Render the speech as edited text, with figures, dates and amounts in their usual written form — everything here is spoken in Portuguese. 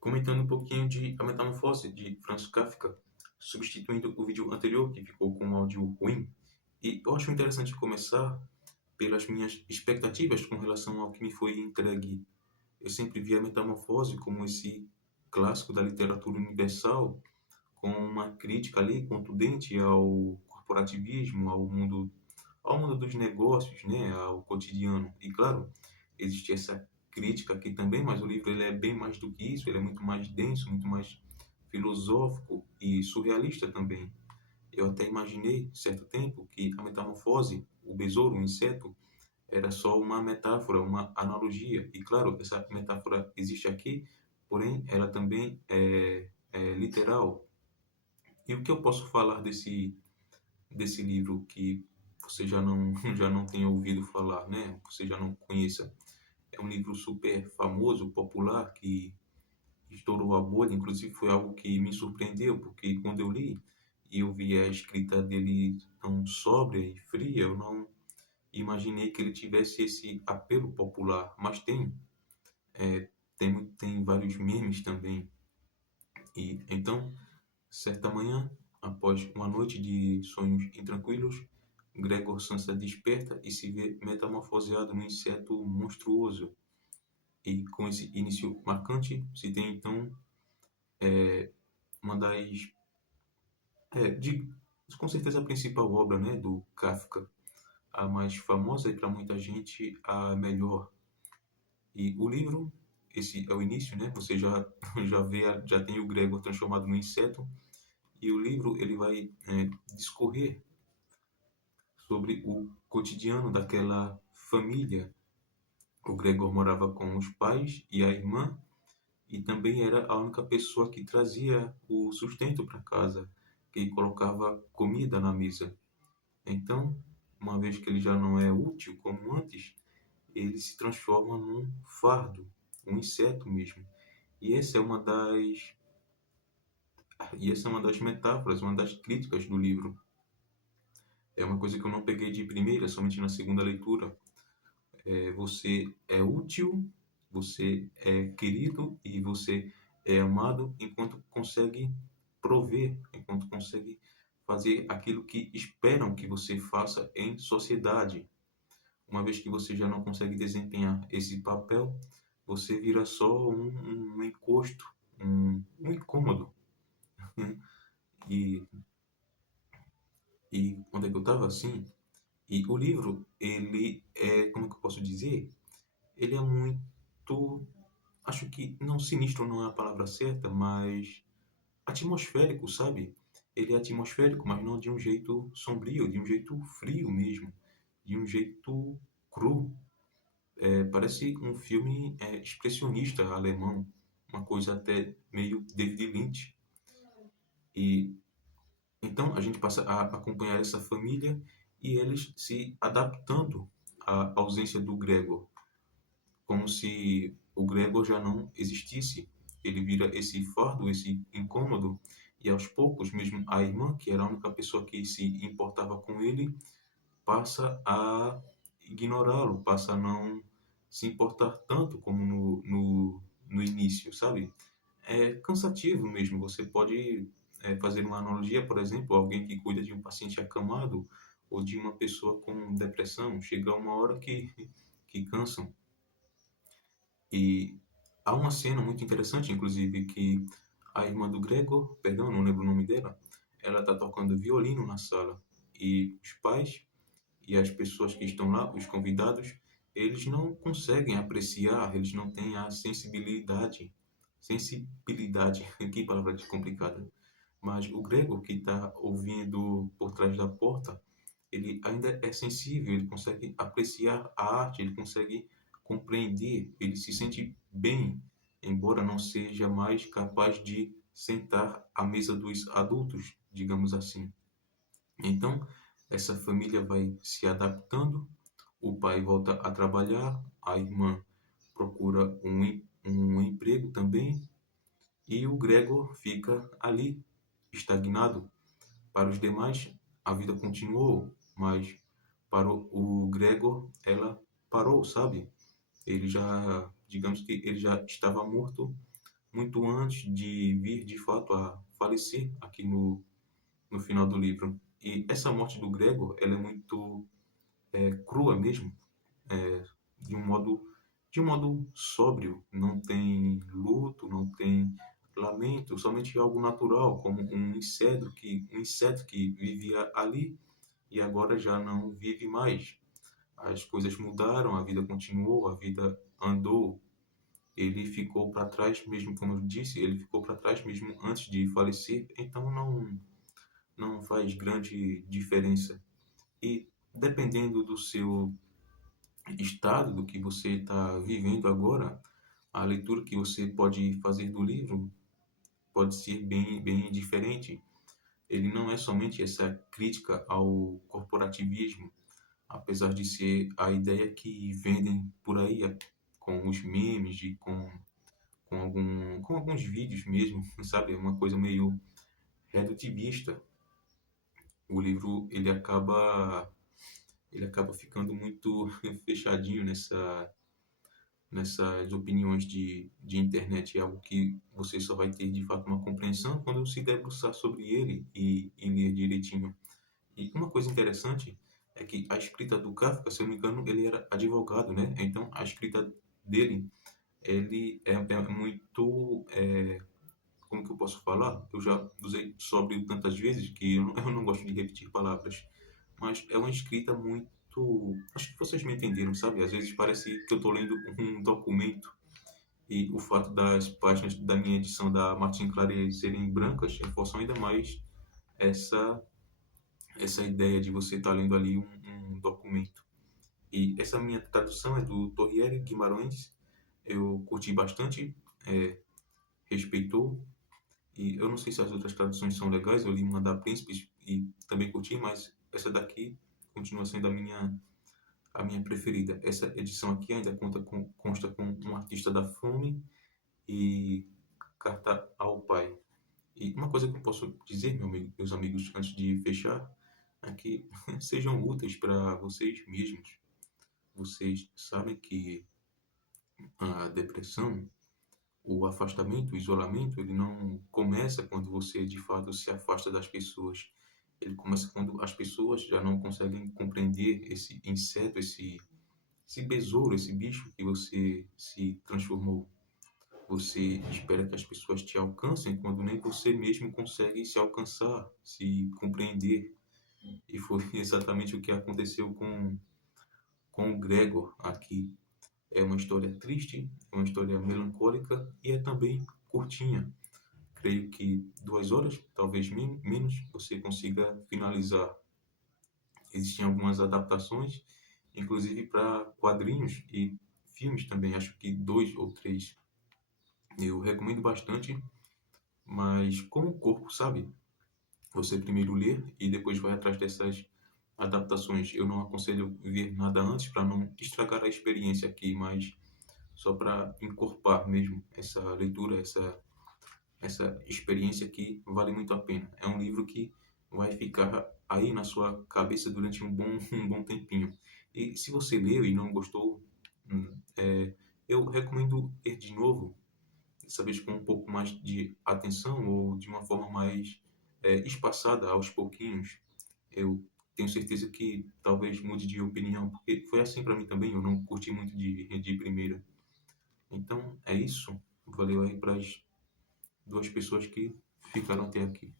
comentando um pouquinho de A Metamorfose de Franz Kafka, substituindo o vídeo anterior que ficou com um áudio ruim. E eu acho interessante começar pelas minhas expectativas com relação ao que me foi entregue. Eu sempre vi A Metamorfose como esse clássico da literatura universal, com uma crítica ali contundente ao corporativismo, ao mundo dos negócios, né, ao cotidiano. E claro, existe essa crítica aqui também, mas o livro ele é bem mais do que isso, ele é muito mais denso, muito mais filosófico e surrealista também. Eu até imaginei, certo tempo, que a metamorfose, o besouro, o inseto, era só uma metáfora, uma analogia. E claro, essa metáfora existe aqui, porém ela também é literal. E o que eu posso falar desse livro que você já não, já não tenha ouvido falar, né? Você já não conheça. É um livro super famoso, popular, que estourou a bolha. Inclusive foi algo que me surpreendeu, porque quando eu li e eu vi a escrita dele tão sóbria e fria, eu não imaginei que ele tivesse esse apelo popular. Mas é, tem vários memes também. E então, certa manhã, após uma noite de sonhos intranquilos, Gregor Samsa desperta e se vê metamorfoseado num inseto monstruoso. E com esse início marcante, se tem então uma das, de, com certeza a principal obra, né, do Kafka, a mais famosa e para muita gente a melhor. E o livro, esse é o início, né? Você já já vê, já tem o Gregor transformado num inseto e o livro ele vai discorrer sobre o cotidiano daquela família. O Gregor morava com os pais e a irmã e também era a única pessoa que trazia o sustento para casa, que colocava comida na mesa. Então, uma vez que ele já não é útil como antes, ele se transforma num fardo, um inseto mesmo. E essa é uma das metáforas, uma das críticas do livro. É uma coisa que eu não peguei de primeira, somente na segunda leitura. Você é útil, você é querido e você é amado enquanto consegue prover, enquanto consegue fazer aquilo que esperam que você faça em sociedade. Uma vez que você já não consegue desempenhar esse papel, você vira só um encosto, um incômodo. E, e onde é que eu estava assim? E o livro, ele é, como é que eu posso dizer? Ele é muito, acho que não sinistro não é a palavra certa, mas atmosférico, sabe? Ele é atmosférico, mas não de um jeito sombrio, de um jeito frio mesmo, de um jeito cru. Parece um filme expressionista alemão, uma coisa até meio David Lynch. E então a gente passa a acompanhar essa família e eles se adaptando à ausência do Gregor, como se o Gregor já não existisse. Ele vira esse fardo, esse incômodo, e aos poucos, mesmo a irmã, que era a única pessoa que se importava com ele, passa a ignorá-lo, passa a não se importar tanto como no início, sabe? É cansativo mesmo. Você pode fazer uma analogia, por exemplo, alguém que cuida de um paciente acamado ou de uma pessoa com depressão. Chega uma hora que cansam. E há uma cena muito interessante, inclusive, que a irmã do Gregor, perdão, não lembro o nome dela, ela está tocando violino na sala. E os pais e as pessoas que estão lá, os convidados, eles não conseguem apreciar, eles não têm a sensibilidade, que palavra complicada, mas o Gregor que está ouvindo por trás da porta, ele ainda é sensível, ele consegue apreciar a arte, ele consegue compreender, ele se sente bem, embora não seja mais capaz de sentar à mesa dos adultos, digamos assim. Então, essa família vai se adaptando, o pai volta a trabalhar, a irmã procura um emprego também, e o Gregor fica ali, estagnado. Para os demais, a vida continuou, mas para o Gregor, ela parou, sabe? Ele já, digamos que ele já estava morto muito antes de vir de fato a falecer aqui no final do livro. E essa morte do Gregor, ela é muito crua mesmo, é, de um modo sóbrio, não tem luto, não tem lamento, somente algo natural, como um inseto que vivia ali e agora já não vive mais. As coisas mudaram, a vida continuou, a vida andou. Ele ficou para trás mesmo, como eu disse, ele ficou para trás mesmo antes de falecer, então não faz grande diferença. E dependendo do seu estado, do que você está vivendo agora, a leitura que você pode fazer do livro pode ser bem diferente. Ele não é somente essa crítica ao corporativismo, apesar de ser a ideia que vendem por aí, com os memes e com alguns vídeos mesmo, sabe? Uma coisa meio redutivista. O livro ele acaba ficando muito fechadinho nessas opiniões de internet. É algo que você só vai ter de fato uma compreensão quando se debruçar sobre ele e ler direitinho. E uma coisa interessante é que a escrita do Kafka, se eu não me engano, ele era advogado, né? Então a escrita dele, ele é muito, como que eu posso falar? Eu já usei sobre tantas vezes que eu não gosto de repetir palavras, mas é uma escrita muito, acho que vocês me entenderam, sabe? Às vezes parece que eu estou lendo um documento e o fato das páginas da minha edição da Martin Claret serem brancas reforçam ainda mais essa essa ideia de você estar lendo ali um documento. E essa minha tradução é do Torriere Guimarães. Eu curti bastante, é, respeitou. E eu não sei se as outras traduções são legais. Eu li uma da Príncipes e também curti, mas essa daqui continua sendo a minha preferida. Essa edição aqui ainda consta com um artista da Fome e Carta ao Pai. E uma coisa que eu posso dizer, meus amigos, antes de fechar, é que sejam úteis para vocês mesmos. Vocês sabem que a depressão, o afastamento, o isolamento, ele não começa quando você de fato se afasta das pessoas. Ele começa quando as pessoas já não conseguem compreender esse inseto, esse besouro, esse bicho que você se transformou. Você espera que as pessoas te alcancem quando nem você mesmo consegue se alcançar, se compreender. E foi exatamente o que aconteceu com o Gregor aqui. É uma história triste, é uma história melancólica e é também curtinha. Creio que 2 horas, talvez menos, você consiga finalizar. Existem algumas adaptações, inclusive para quadrinhos e filmes também, acho que 2 ou 3. Eu recomendo bastante, mas com o corpo, sabe? Você primeiro lê e depois vai atrás dessas adaptações. Eu não aconselho ver nada antes para não estragar a experiência aqui, mas só para encorpar mesmo essa leitura, essa experiência que vale muito a pena. É um livro que vai ficar aí na sua cabeça durante um bom tempinho. E se você leu e não gostou, eu recomendo ler de novo, dessa vez com um pouco mais de atenção ou de uma forma mais espaçada aos pouquinhos. Eu tenho certeza que talvez mude de opinião, porque foi assim para mim também, eu não curti muito de primeira. Então é isso, valeu aí para as 2 pessoas que ficaram até aqui.